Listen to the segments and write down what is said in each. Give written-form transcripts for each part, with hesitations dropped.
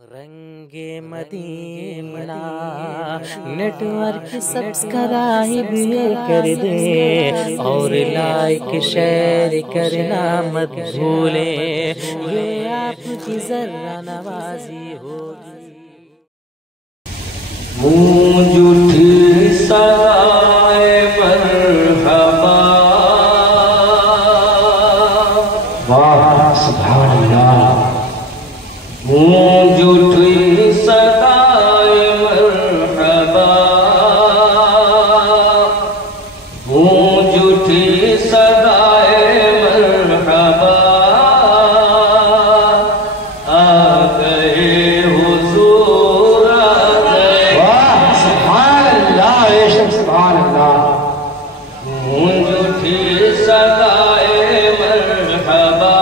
رنگ مدینہ net work subscribe کر دے اور لائک شیئر کرنا مت بھولیں، یہ آپ کی ذرہ نوازی ہوگی۔ گونج اٹھی صدائے مرحبا، واہ سبحان اللہ۔ گونج اٹھی صدائے مرحبا، گونج اٹھی صدائے مرحبا، آ گئے حضور آ گئے، واہ سبحان اللہ سبحان اللہ۔ گونج اٹھی صدائے مرحبا،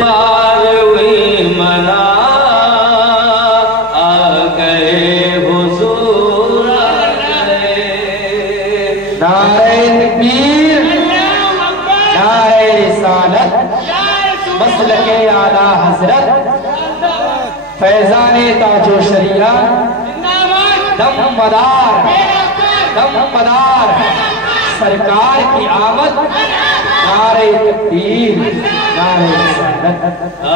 بار ہوئی منا، آ گئے حضور آ گئے، نعرہ تکبیر، نعرہ رسالت، مسلک اعلیٰ حضرت، فیضان تاج و شریعت، دم مدار سرکار کی آمد، نعرہ تکبیر، نعرہ رسالت، آ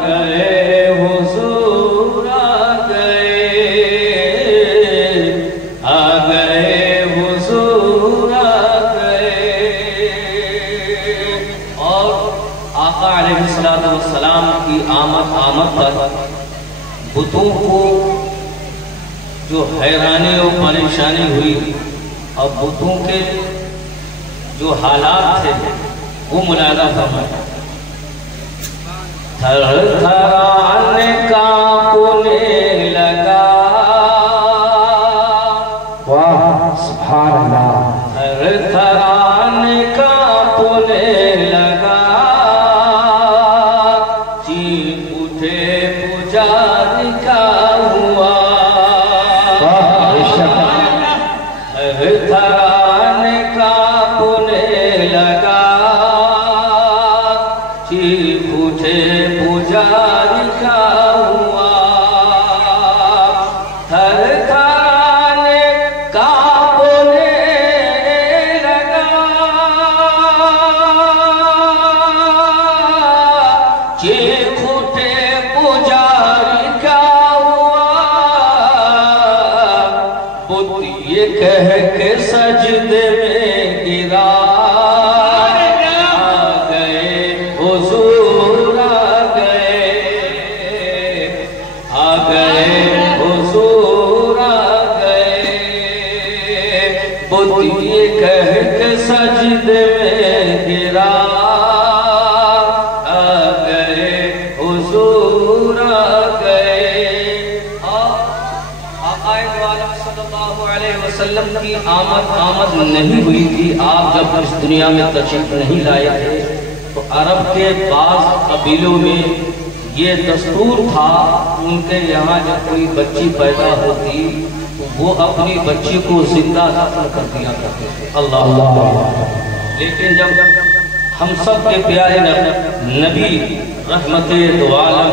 گئے حضور آ گئے، آ گئے حضور آ گئے۔ اور آقا علیہ السلام کی آمد پر بتوں کو جو حیرانی و پریشانی ہوئی اور بتوں کے جو حالات تھے وہ ملاحظہ فرمایا۔ تھر تھران کانپنے لگا، واہ سبحان اللہ۔ تھر تھران کانپنے لگا، چیخ اٹھے پجاری کا ہوا، تھر تھران کانپنے لگا، چیخ اٹھے پجاری کا ہوا، تھر تھران کانپنے لگا، چیخ اٹھے پجاری کا ہوا، بت یہ کہہ کے سجدے میں گرا، یہ کہہ کے سجدے میں گرا، آ گئے حضور آ گئے۔ آقا عالم صلی اللہ علیہ وسلم کی آمد نہیں ہوئی تھی، آپ جب اس دنیا میں تشریف نہیں لائے تھے تو عرب کے بعض قبیلوں میں یہ دستور تھا، ان کے یہاں جب کوئی بچی پیدا ہوتی وہ اپنی بچی کو زندہ دفن کر دیا کرتے تھے، اللہ۔ لیکن جب ہم سب کے پیارے نبی رحمت دو عالم